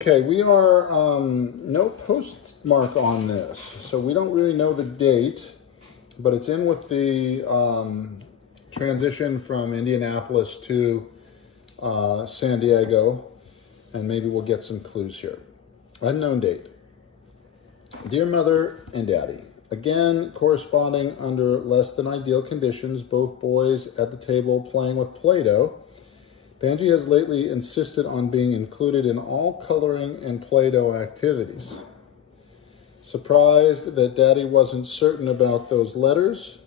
Okay, we are no postmark on this, so we don't really know the date, but it's in with the transition from Indianapolis to San Diego, and maybe we'll get some clues here. Unknown date. Dear Mother and Daddy, again, corresponding under less than ideal conditions, both boys at the table playing with Play-Doh. Benji has lately insisted on being included in all coloring and Play-Doh activities. Surprised that Daddy wasn't certain about those letters.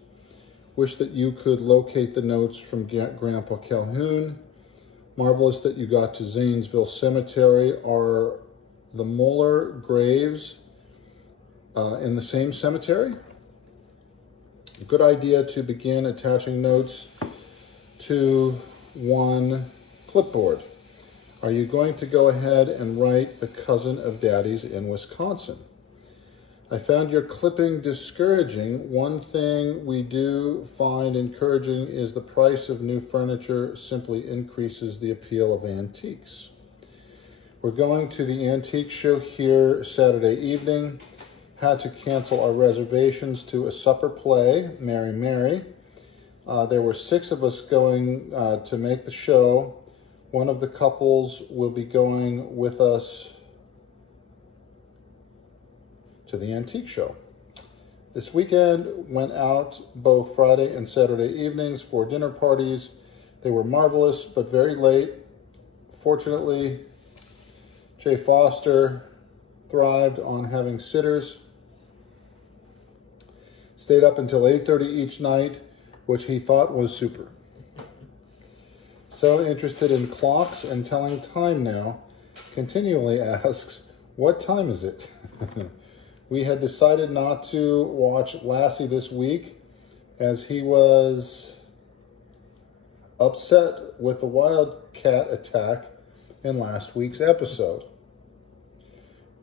Wish that you could locate the notes from Grandpa Calhoun. Marvelous that you got to Zanesville Cemetery. Are the Moeller graves in the same cemetery? Good idea to begin attaching notes to one clipboard. Are you going to go ahead and write the cousin of Daddy's in Wisconsin? I found your clipping discouraging. One thing we do find encouraging is the price of new furniture simply increases the appeal of antiques. We're going to the antique show here Saturday evening. Had to cancel our reservations to a supper play, Mary Mary. There were 6 of us going to make the show. One of the couples will be going with us to the antique show. This weekend went out both Friday and Saturday evenings for dinner parties. They were marvelous, but very late. Fortunately, Jay Foster thrived on having sitters. Stayed up until 8:30 each night, which he thought was super. So interested in clocks and telling time now, continually asks, what time is it? We had decided not to watch Lassie this week as he was upset with the wildcat attack in last week's episode.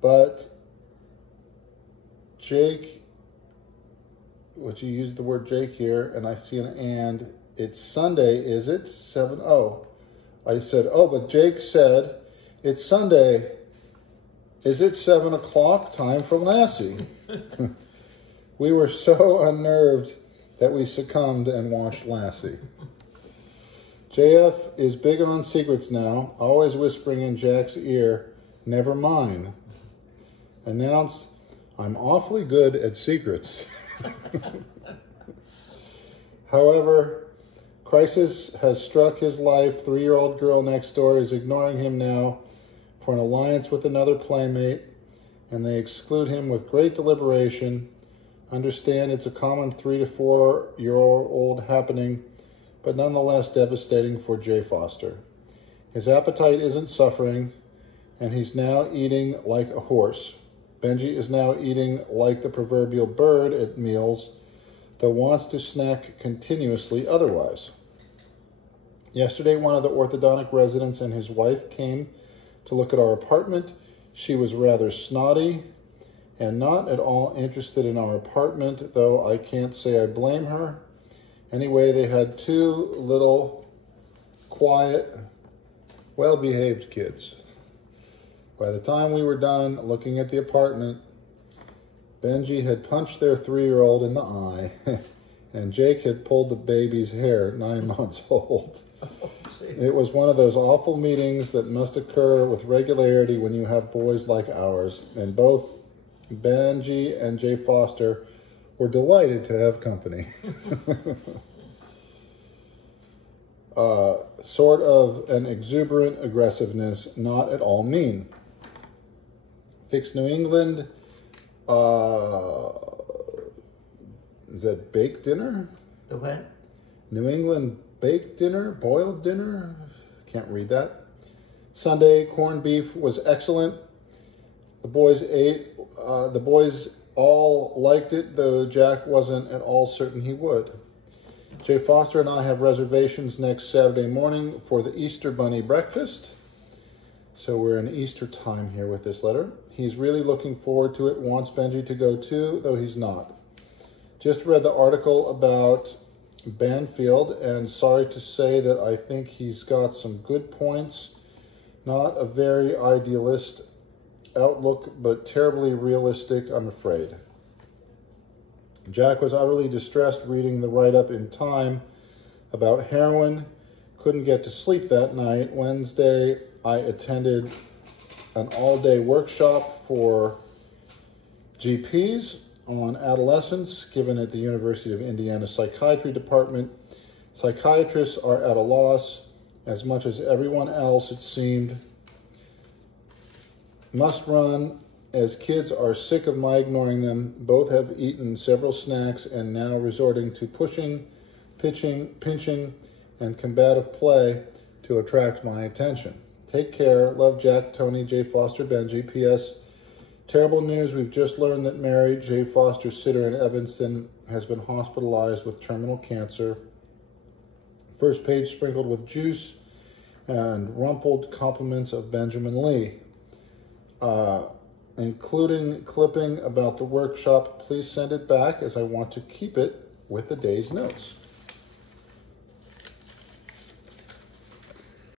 But Jake, which you used the word Jake here, and I see an and. It's Sunday, is it? 7, oh. I said, oh, but Jake said, it's Sunday. Is it 7 o'clock? Time for Lassie. We were so unnerved that we succumbed and watched Lassie. JF is big on secrets now, always whispering in Jack's ear, never mind. Announced, I'm awfully good at secrets. However, crisis has struck his life. 3-year-old girl next door is ignoring him now for an alliance with another playmate, and they exclude him with great deliberation. Understand it's a common 3 to 4-year-old happening, but nonetheless devastating for Jay Foster. His appetite isn't suffering, and he's now eating like a horse. Benji is now eating like the proverbial bird at meals, though wants to snack continuously otherwise. Yesterday, one of the orthodontic residents and his wife came to look at our apartment. She was rather snotty and not at all interested in our apartment, though I can't say I blame her. Anyway, they had 2 little, quiet, well-behaved kids. By the time we were done looking at the apartment, Benji had punched their 3-year-old in the eye, and Jake had pulled the baby's hair, 9 months old. Oh, it was one of those awful meetings that must occur with regularity when you have boys like ours, and both Benji and Jay Foster were delighted to have company. Sort of an exuberant aggressiveness, not at all mean. Fix New England. Is that baked dinner? The what? New England baked dinner, boiled dinner. Can't read that. Sunday corned beef was excellent. The boys ate. The boys all liked it, though Jack wasn't at all certain he would. Jay Foster and I have reservations next Saturday morning for the Easter Bunny breakfast. So we're in Easter time here with this letter. He's really looking forward to it, wants Benji to go too, though he's not. Just read the article about Banfield, and sorry to say that I think he's got some good points. Not a very idealist outlook, but terribly realistic, I'm afraid. Jack was utterly distressed reading the write-up in Time about heroin. Couldn't get to sleep that night. Wednesday, I attended an all-day workshop for GPs on adolescence given at the University of Indiana Psychiatry Department. Psychiatrists are at a loss. As much as everyone else, it seemed, must run, as kids are sick of my ignoring them. Both have eaten several snacks and now resorting to pushing, pitching, pinching, and combative play to attract my attention. Take care. Love, Jack, Tony, J. Foster, Benji. P.S. Terrible news. We've just learned that Mary, J. Foster's sitter in Evanston, has been hospitalized with terminal cancer. First page sprinkled with juice and rumpled compliments of Benjamin Lee, including clipping about the workshop. Please send it back as I want to keep it with the day's notes.